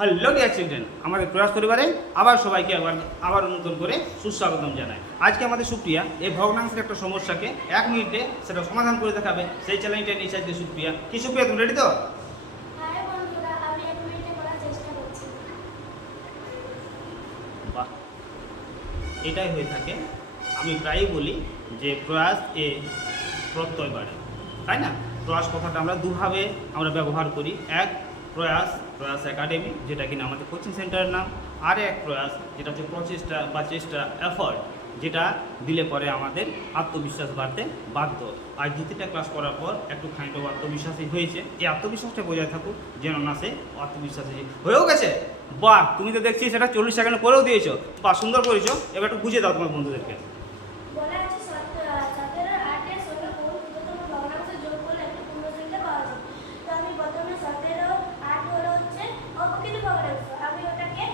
Hello dear children, আমাদের প্রয়াস পরিবারে আবার সবাইকে আবার নতুন করে সুস্বাগতম জানাই। আজকে আমাদের সুপ্রিয়া এই ভগ্নাংশের একটা সমস্যাকে 1 মিনিটে সেটা সমাধান করে দেখাবে। সেই চ্যালেঞ্জটা নিয়েছে আজকে সুপ্রিয়া। কি সুপ্রিয়া, তুমি রেডি তো? হ্যাঁ বন্ধুরা, আমি 1 মিনিটে করার চেষ্টা করছি। বাহ, এটাই হয়ে থাকে। আমি প্রায়ই বলি যে প্রয়াস এ প্রত্যয় বাড়ে, তাই না? প্রয়াস কথাটা আমরা দুভাবে আমরা ব্যবহার করি। এক প্রয়াস একাডেমি, যেটা কিনা আমাদের কোচিং সেন্টারের নাম। আর এক প্রয়াস, যেটা হচ্ছে প্রচেষ্টা বা চেষ্টা, এফর্ট, যেটা দিলে পরে আমাদের আত্মবিশ্বাস বাড়তে বাধ্য। আজ 2-3টা ক্লাস করার পর একটু খানিকটা আত্মবিশ্বাসী হয়েছে। এই আত্মবিশ্বাসটা বজায় থাকুক, যেন না সে আত্মবিশ্বাসী হয়েও গেছে। বাহ, তুমি তো দেখছি সেটা 40 সেকেন্ড করেও দিয়েছো। বাহ, সুন্দর করেছো। এবার একটু বুঝিয়ে দাও তোমার বন্ধুদেরকে। বলা আছে 17 আর 8 এর সঙ্গে কোন ক্ষুদ্রতম ভগ্নাংশ যোগ করলে একটি পূর্ণ সংখ্যা পাওয়া যায়। তো আমি প্রথমে 17 8 হলো হচ্ছে অপ্রকৃত ভগ্নাংশ। আমি ওটাকে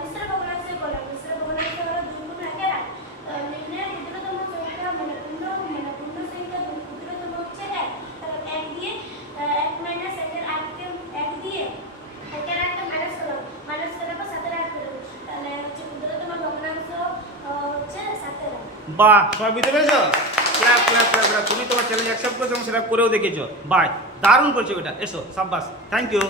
মিশ্র ভগ্নাংশে করলাম। মিশ্র ভগ্নাংশ হলো 2 গুণ 1 এর 8। নির্ণয়ের ক্ষুদ্রতম সংখ্যা পূর্ণ সংখ্যা ক্ষুদ্রতম হচ্ছে 1। তাহলে 1 দিয়ে 1 মাইনাস 1 এর 8 কে 1 দিয়ে 1 এর 8 কে মাইনাস করব। মাইনাস করার পর 7 এর 8 করব। তাহলে হচ্ছে ক্ষুদ্রতম ভগ্নাংশ হচ্ছে 17। বাহ, সবাই বুঝতে পেরেছো? ক্লাস ক্লাস ক্লাস, তুমি তোমার চ্যালেঞ্জ অ্যাকসেপ্ট করেছো এবং সেটা করেও দেখেছো। বাহ, দারুণ করেছো এটা। এসো, সাব্বাস, থ্যাংক ইউ।